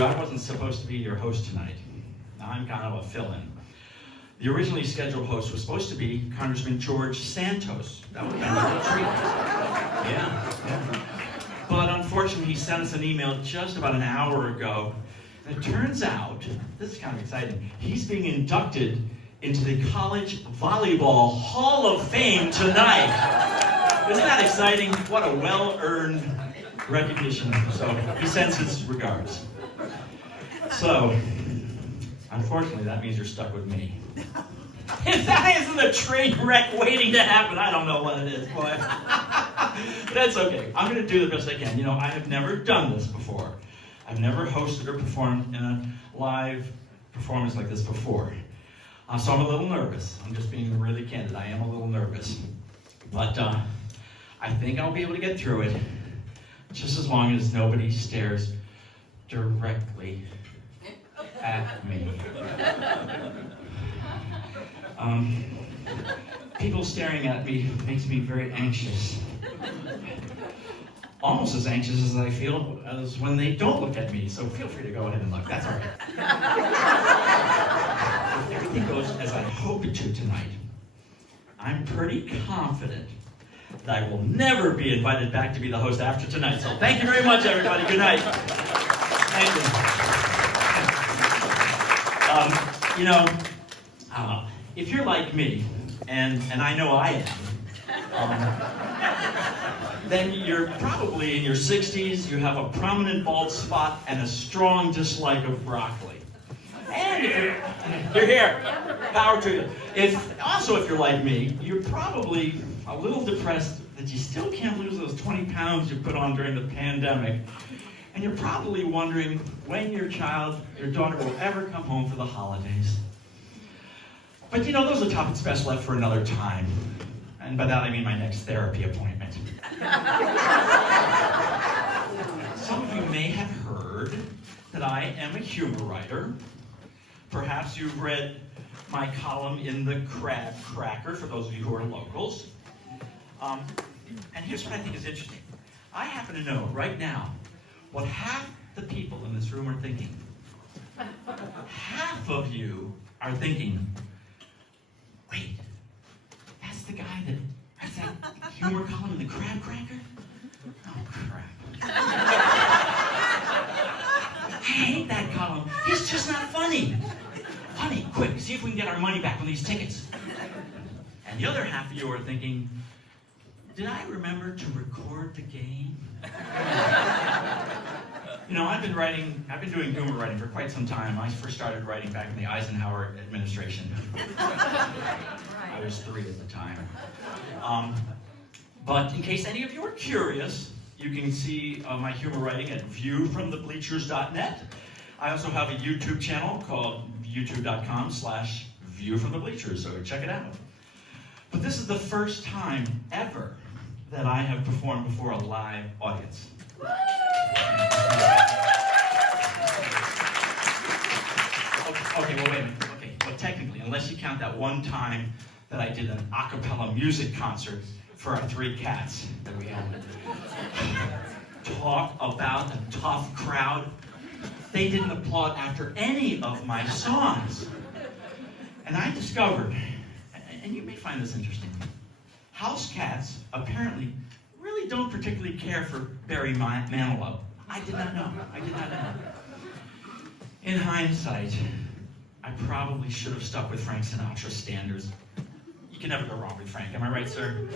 you, I wasn't supposed to be your host tonight. I'm kind of a fill-in. The originally scheduled host was supposed to be Congressman George Santos. That would have been a treat. Yeah. But unfortunately, he sent us an email just about an hour ago. And it turns out, this is kind of exciting, he's being inducted into the College Volleyball Hall of Fame tonight. Isn't that exciting? What a well-earned recognition. So he sends his regards. So, unfortunately, that means you're stuck with me. If that isn't a train wreck waiting to happen, I don't know what it is, boy. That's okay. I'm going to do the best I can. You know, I have never done this before. I've never hosted or performed in a live performance like this before. So I'm a little nervous. I'm just being really candid. I am a little nervous. But I think I'll be able to get through it, just as long as nobody stares directly at me. People staring at me makes me very anxious. Almost as anxious as I feel as when they don't look at me, so feel free to go ahead and look. That's all right. If everything goes as I hope it to tonight, I'm pretty confident that I will never be invited back to be the host after tonight. So thank you very much, everybody. Good night. Thank you. If you're like me, and I know I am, then you're probably in your 60s, you have a prominent bald spot and a strong dislike of broccoli. And if you're here, power to you. If you're like me, you're probably a little depressed that you still can't lose those 20 pounds you put on during the pandemic. And you're probably wondering when your daughter will ever come home for the holidays. But you know, those are topics best left for another time. And by that I mean my next therapy appointment. Some of you may have heard that I am a humor writer. Perhaps you've read my column in the Crab Cracker, for those of you who are locals. And here's what I think is interesting. I happen to know right now what half the people in this room are thinking. Half of you are thinking, wait, that's the guy that has that humor column in the Crab Cracker? Oh, crap. I hate that column. He's just not funny. Honey, quick, see if we can get our money back on these tickets. And the other half of you are thinking, did I remember to record the game? You know, I've been doing humor writing for quite some time. I first started writing back in the Eisenhower administration. I was 3 at the time. But in case any of you are curious, you can see my humor writing at viewfromthebleachers.net. I also have a YouTube channel called youtube.com/viewfromthebleachers, so check it out. But this is the first time ever that I have performed before a live audience. Okay, well, wait a minute. Okay, well, technically, unless you count that one time that I did an a cappella music concert for our 3 cats that we had. Talk about a tough crowd. They didn't applaud after any of my songs. And I discovered, and you may find this interesting, house cats apparently really don't particularly care for Barry Manilow. I did not know. In hindsight, I probably should have stuck with Frank Sinatra's standards. You can never go wrong with Frank, am I right, sir?